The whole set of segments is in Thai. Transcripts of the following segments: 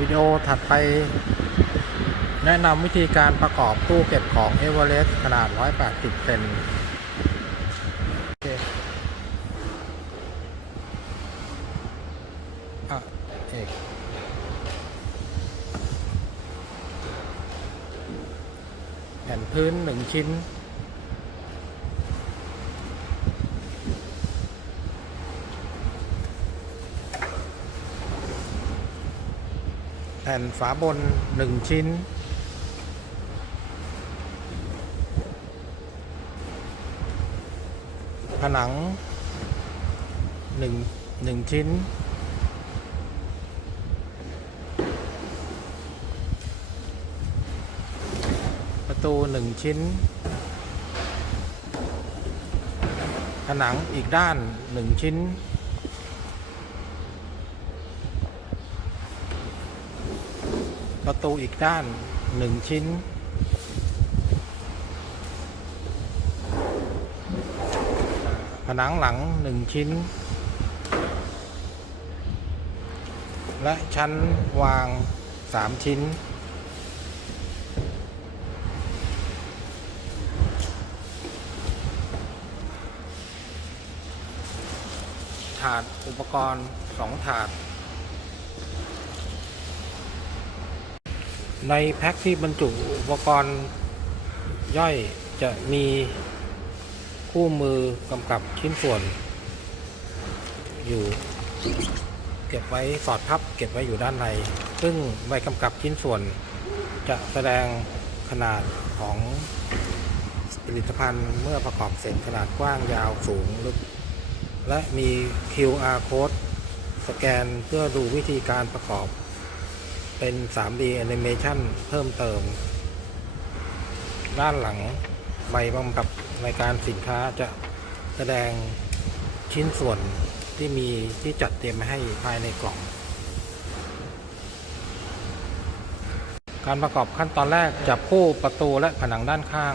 วิดีโอถัดไป แนะนำวิธีการประกอบตู้เก็บของเอเวอเรสต์ขนาด 180เซนโอเคอะเอกแผ่นพื้นหนึ่งชิ้น แผ่นฝาบนหนึ่งชิ้น ผนังหนึ่งหนึ่งชิ้น ประตูหนึ่งชิ้น ผนังอีกด้านหนึ่งชิ้น ประตูอีกด้านหนึ่งชิ้น ผนังหลังหนึ่งชิ้น และชั้นวางสามชิ้น ถาดอุปกรณ์สองถาด ในแพ็คที่บรรจุอุปกรณ์ย่อยจะมีคู่มือกำกับชิ้นส่วน อยู่เก็บไว้สอดพับเก็บไว้อยู่ด้านใน ซึ่งใบกำกับชิ้นส่วน จะแสดงขนาดของผลิตภัณฑ์เมื่อประกอบเสร็จขนาดกว้างยาวสูงลึก และมี QR code สแกนเพื่อดูวิธีการประกอบ เป็น 3D Animation เพิ่มเติม ด้านหลังใบบำกับรายการสินค้าจะแสดงชิ้นส่วนที่มีที่จัดเตรียมให้ภายในกล่อง การประกอบขั้นตอนแรกจับคู่ประตูและผนังด้านข้าง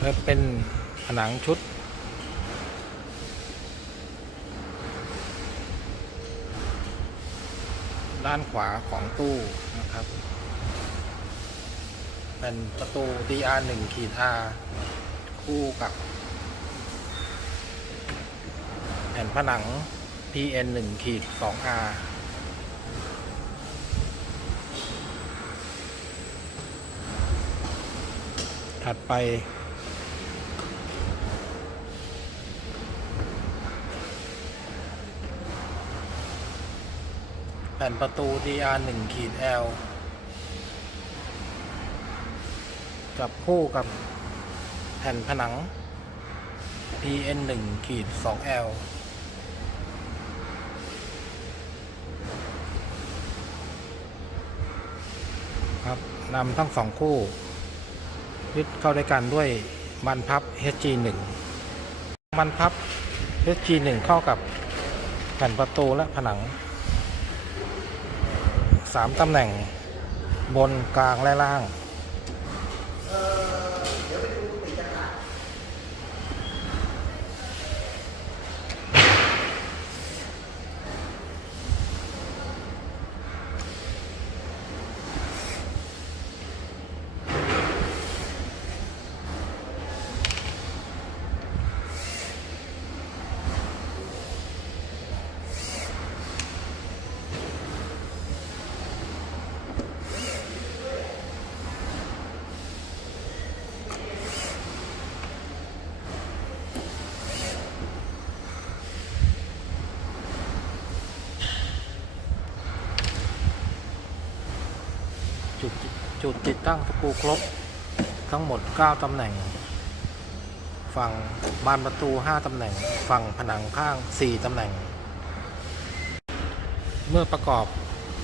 และเป็นผนังชุด ด้านขวาของตู้นะครับ เป็นประตู DR 1 ขีด R คู่กับแผ่นผนัง PN 1 ขีด 2R ถัดไป ผ่นประตู DR 1ขีด L จับคู่กับแผ่นผนัง PN 1ขีด 2L ครับนำทั้งสองคู่ ยึดเข้าด้วยกันด้วยบันพับ HG1 บันพับ HG1 เข้ากับแผ่นประตูและผนัง สามตำแหน่งบนกลางและล่าง จุด จุดติดตั้งสกรูครบ ทั้งหมด 9 ตำแหน่ง ฝั่งบานประตู 5 ตำแหน่ง ฝั่งผนังข้าง 4 ตำแหน่ง เมื่อประกอบ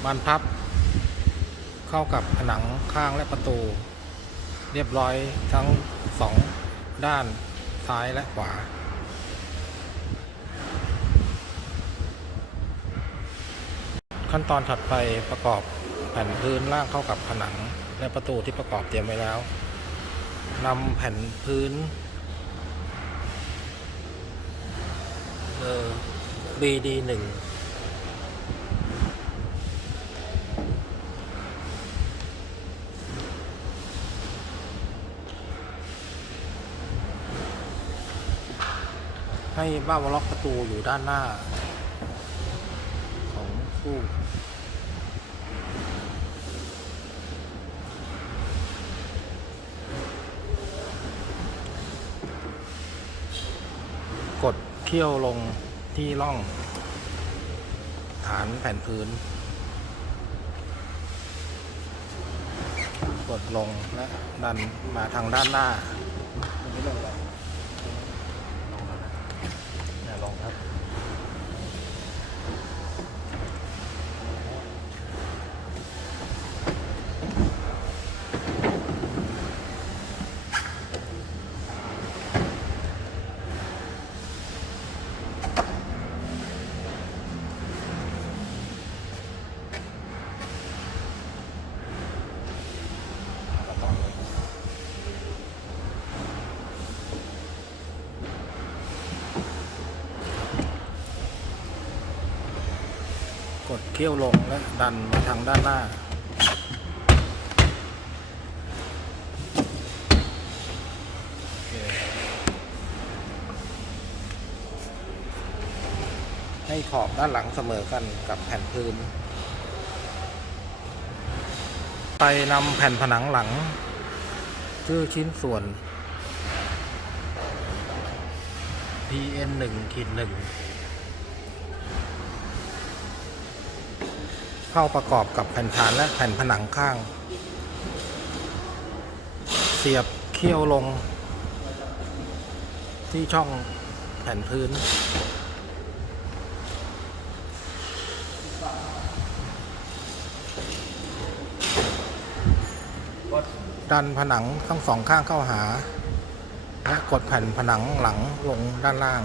บานพับ เข้ากับผนังข้างและประตู เรียบร้อยทั้ง 2 ด้านซ้ายและขวาขั้นตอนถัดไปประกอบแผ่นพื้นล่างเข้ากับผนัง และประตูที่ประกอบเตรียมไว้แล้วนำแผ่นพื้นออ BD หนึ่งให้บ้าวล็อกประตูอยู่ด้านหน้าของตู้ ดเที่ยวลงที่ร่อง ฐานแผ่นพื้น กดลงและดันมาทางด้านหน้า มันไม่ลงหรอกลงแล้วนะเนี่ยลงครับ กด เคี่ยวลงและดันมาทางด้านหน้า ให้ขอบด้านหลังเสมอกันกับแผ่นพื้น ไปนำแผ่นผนังหลังชื่อชิ้นส่วน PN 1ขีด1 เข้าประกอบกับแผ่นฐานและแผ่นผนังข้าง เสียบเคี่ยวลง ที่ช่องแผ่นพื้น ดันผนังทั้งสองข้างเข้าหา และกดแผ่นผนังหลังลงด้านล่าง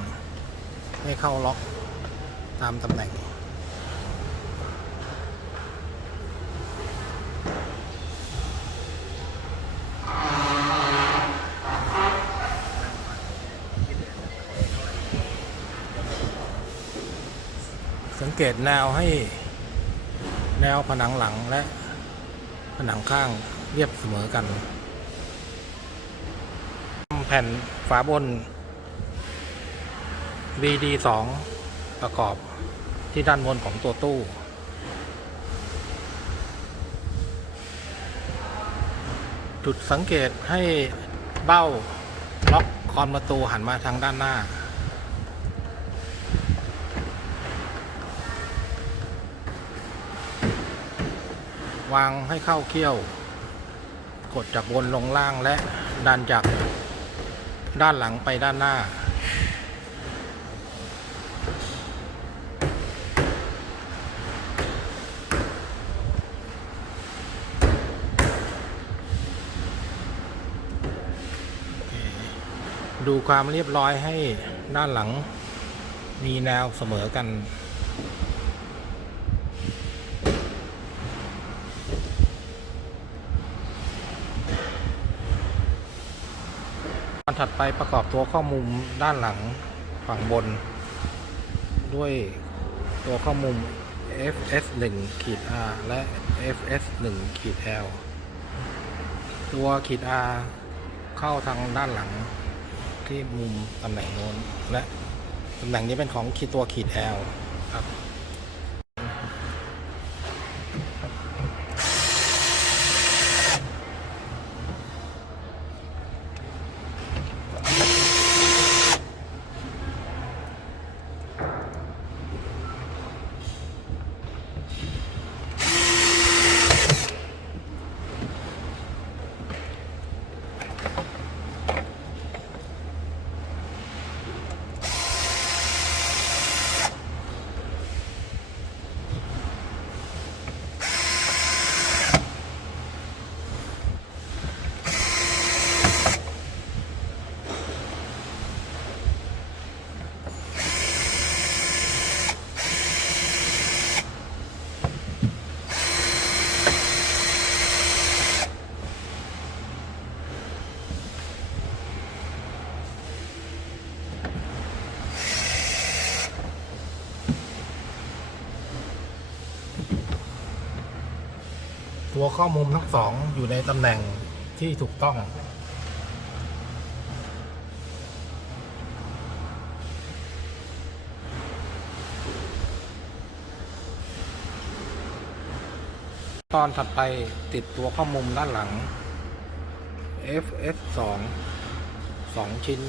ให้เข้าล็อกตามตำแหน่ง กตแนวให้แนวผนังหลังและผนังข้างเรียบเสมอกันแผ่นฝาบน BD 2 ประกอบที่ด้านบนของตัวตู้ จุดสังเกตให้เบ้าล็อกคอนประตูหันมาทางด้านหน้า วางให้เข้าเขี้ยว กดจากบนลงล่างและดันจากด้านหลังไปด้านหน้า ดูความเรียบร้อยให้ด้านหลังมีแนวเสมอกัน ตอนถัดไปประกอบตัวข้อมูลด้านหลังฝั่งบน ด้วยตัวข้อมูล fs 1ขีด r และ fs 1ขีด l ตัวขีด r เข้าทางด้านหลังที่มุมตำแหน่งโน้นและตำแหน่งนี้เป็นของขีดตัวขีด l ครับ หัวข้อมุมทั้งสองอยู่ในตำแหน่งที่ถูกต้อง ตอนถัดไปติดตัวข้อมุมด้านหลัง FS 2 2 ชิ้น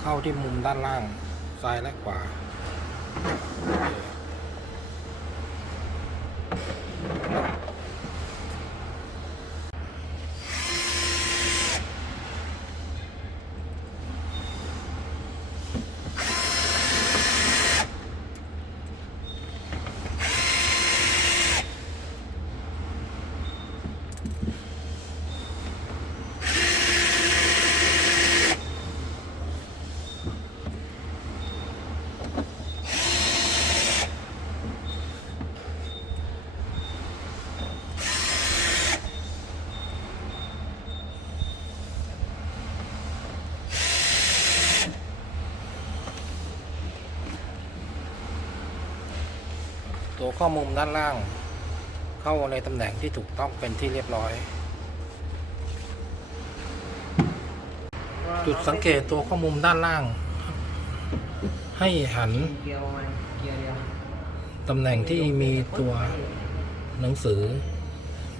เข้าที่มุมด้านล่าง ซ้ายและขวา ข้อมุมด้านล่าง เข้าในตำแหน่งที่ถูกต้องเป็นที่เรียบร้อย จุดสังเกตตัวข้อมุมด้านล่าง ให้หันตำแหน่งที่มีตัวหนังสือ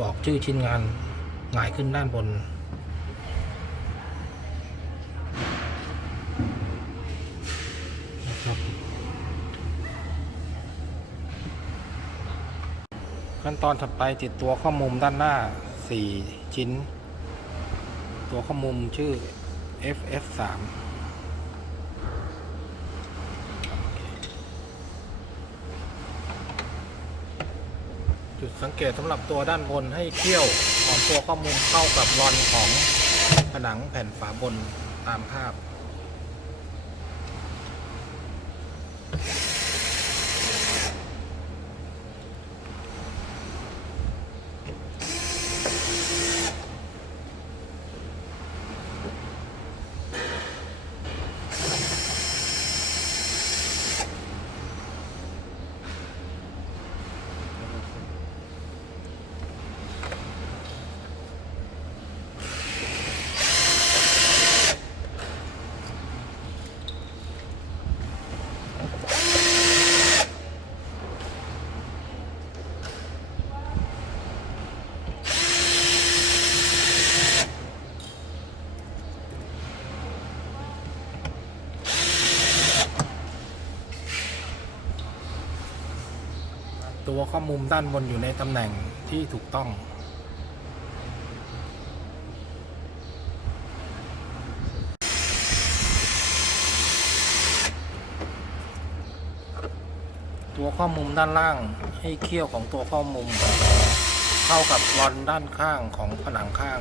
บอกชื่อชิ้นงานหงายขึ้นด้านบน ขั้นตอนถัดไปติดตัวข้อมุมด้านหน้า 4 ชิ้น ตัวข้อมุมชื่อ FF3 จุดสังเกตสำหรับตัวด้านบนให้เขี้ยวของตัวข้อมุมเข้ากับรอนของผนังแผ่นฝาบนตามภาพ ตัวข้อมุมด้านบนอยู่ในตำแหน่งที่ถูกต้อง ตัวข้อมุมด้านล่างให้เขี้ยวของตัวข้อมุมเข้ากับรอนด้านข้างของผนังข้าง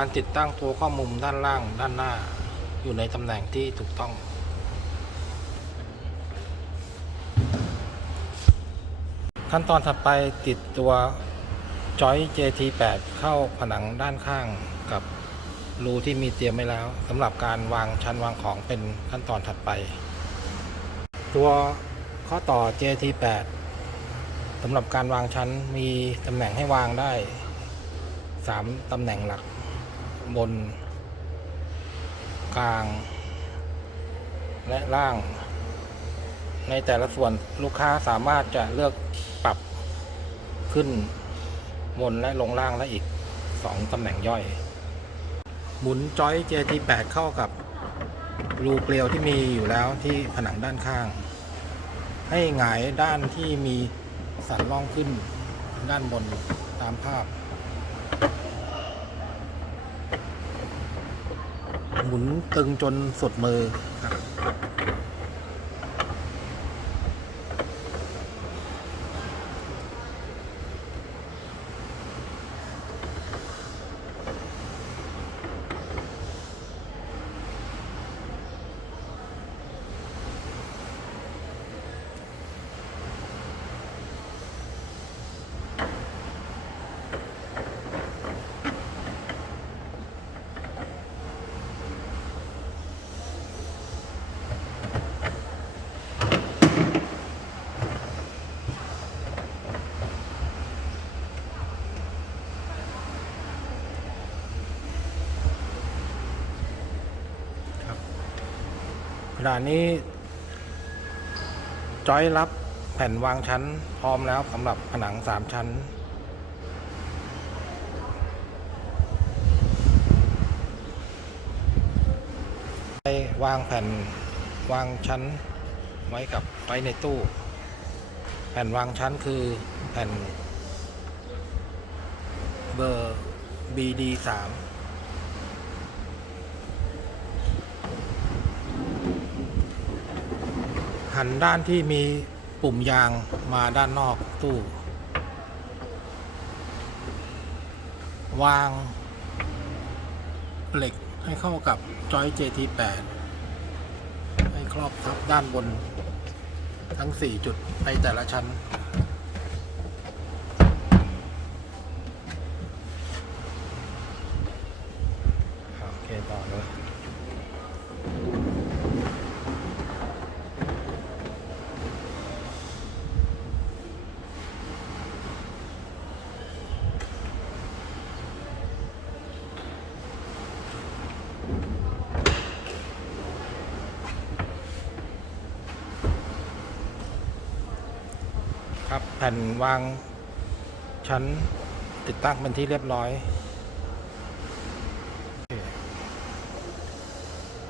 การติดตั้งตัวข้อมุมด้านล่างด้านหน้า อยู่ในตำแหน่งที่ถูกต้อง ขั้นตอนถัดไปติดตัวจอย JT8 เข้าผนังด้านข้างกับรูที่มีเตรียมไว้แล้วสำหรับการวางชั้นวางของเป็นขั้นตอนถัดไป ตัวข้อต่อ JT8 สำหรับการวางชั้นมีตำแหน่งให้วางได้ 3 ตำแหน่งหลัก บน กลาง และล่าง ในแต่ละส่วนลูกค้าสามารถจะเลือกปรับขึ้น บนและลงล่างและอีก 2ตำแหน่งย่อย หมุนจอย JT8 เข้ากับรูเกลียวที่มีอยู่แล้วที่ผนังด้านข้าง ให้หงายด้านที่มีสันล่องขึ้นด้านบนตามภาพ หมุ นตึงจนสุดมือ ด่านี้ จอยรับแผ่นวางชั้น พร้อมแล้วสำหรับผนังสามชั้น วางแผ่นวางชั้นไว้กับไว้ในตู้ แผ่นวางชั้นคือแผ่นเบอร์ BD3 หันด้านที่มีปุ่มยางมาด้านนอกตู้ วางเหล็กให้เข้ากับจอย JT8 ให้ครอบทับด้านบนทั้ง 4 จุดในแต่ละชั้น โอเค ต่อเลย ครับ แผ่นวางชั้นติดตั้งเป็นที่เรียบร้อย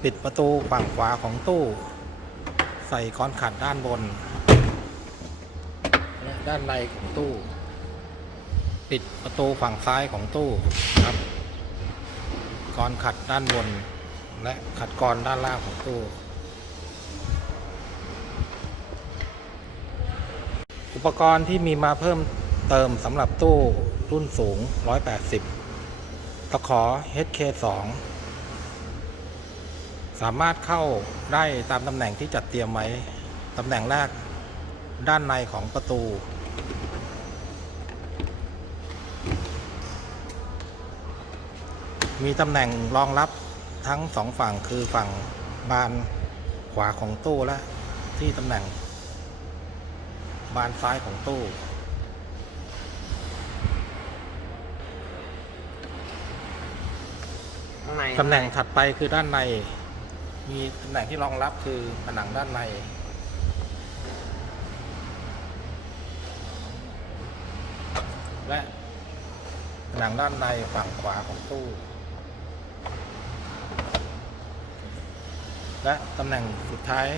ปิดประตูฝั่งขวาของตู้ ใส่คอนขัดด้านบน และด้านในของตู้ ปิดประตูฝั่งซ้ายของตู้ครับกรขัดด้านบน และขัดกรด้านล่างของตู้ อุปกรณ์ที่มีมาเพิ่มเติมสำหรับตู้รุ่นสูง 180 ตะขอ HK2 สามารถเข้าได้ตามตำแหน่งที่จัดเตรียมไว้ ตำแหน่งแรกด้านในของประตู มีตำแหน่งรองรับทั้งสองฝั่งคือฝั่งบานขวาของตู้และที่ตำแหน่ง บานซ้ายของตู้ ข้างในตำแหน่งถัดไปคือด้านใน มีตำแหน่งที่รองรับคือผนังด้านใน และผนังด้านในฝั่งขวาของตู้ และตำแหน่งสุดท้าย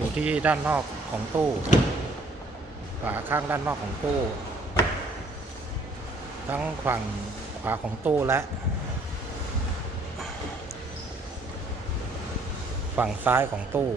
อยู่ที่ด้านนอกของตู้ฝาข้างด้านนอกของตู้ ทั้งฝั่งขวาของตู้และ ฝั่งซ้ายของตู้